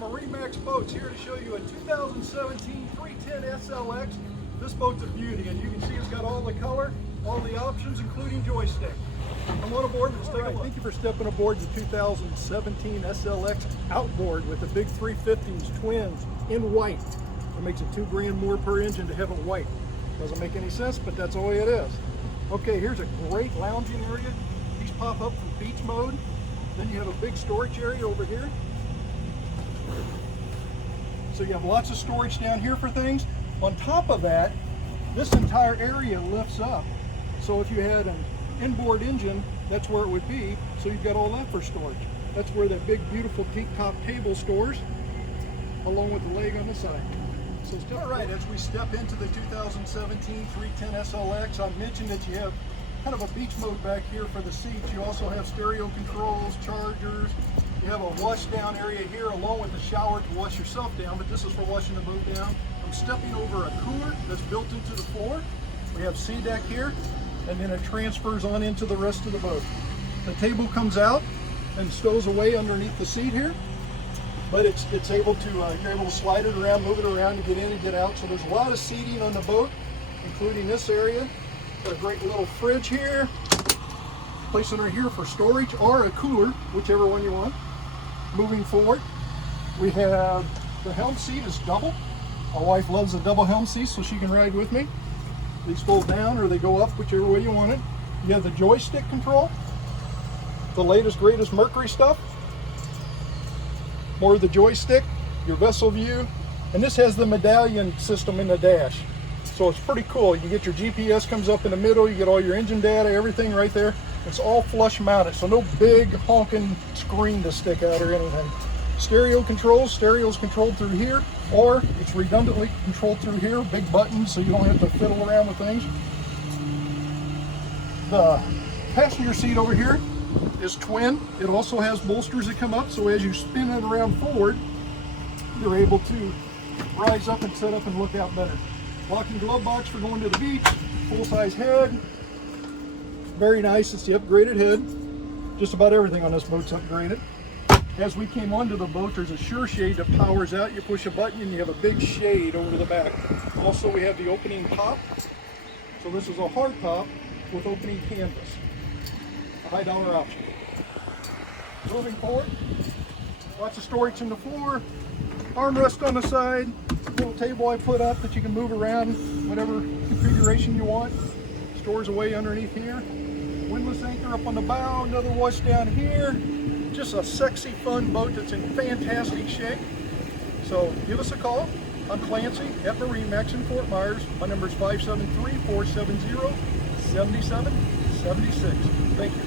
MarineMax Boats here to show you a 2017 310 SLX. This boat's a beauty, and you can see it's got all the color, all the options, including joystick. Come on aboard, let's take a look. Thank you for stepping aboard the 2017 SLX outboard with the big 350s twins in white. It makes it $2 grand more per engine to have it white. Doesn't make any sense, but that's the way it is. Okay, here's a great lounging area. These pop up from beach mode. Then you have a big storage area over here. So you have lots of storage down here for things. On top of that, this entire area lifts up. So if you had an inboard engine, that's where it would be. So you've got all that for storage. That's where that big, beautiful teak top table stores, along with the leg on the side. So all right, as we step into the 2017 310 SLX, I mentioned that you have kind of a beach mode back here for the seats. You also have stereo controls, chargers. You have a wash down area here along with a shower to wash yourself down, but this is for washing the boat down. I'm stepping over a cooler that's built into the floor. We have sea deck here, and then it transfers on into the rest of the boat. The table comes out and stows away underneath the seat here, but it's able to, you're able to slide it around, move it around to get in and get out. So there's a lot of seating on the boat, including this area. Got a great little fridge here, place it right here for storage or a cooler, whichever one you want. Moving forward, we have the helm seat is double. My wife loves a double helm seat, so she can ride with me. These fold down or they go up, whichever way you want it. You have the joystick control, the latest, greatest Mercury stuff. More of the joystick, your vessel view, and this has the medallion system in the dash. So it's pretty cool. You get your GPS comes up in the middle, you get all your engine data, everything right there. It's all flush mounted, so no big honking screen to stick out or anything. Stereo controls, stereo's controlled through here, or it's redundantly controlled through here, big buttons, so you don't have to fiddle around with things. The passenger seat over here is twin. It also has bolsters that come up, so as you spin it around forward, you're able to rise up and set up and look out better. Locking glove box for going to the beach, full-size head. Very nice, it's the upgraded head. Just about everything on this boat's upgraded. As we came onto the boat, there's a sure shade that powers out. You push a button and you have a big shade over the back. Also, we have the opening top. So this is a hard top with opening canvas. A high dollar option. Moving forward, lots of storage in the floor. Armrest on the side. Little table I put up that you can move around whatever configuration you want. Stores away underneath here. Windless anchor up on the bow, another wash down here. Just a sexy, fun boat that's in fantastic shape. So give us a call. I'm Clancy at MarineMax in Fort Myers. My number is 573-470-7776. Thank you.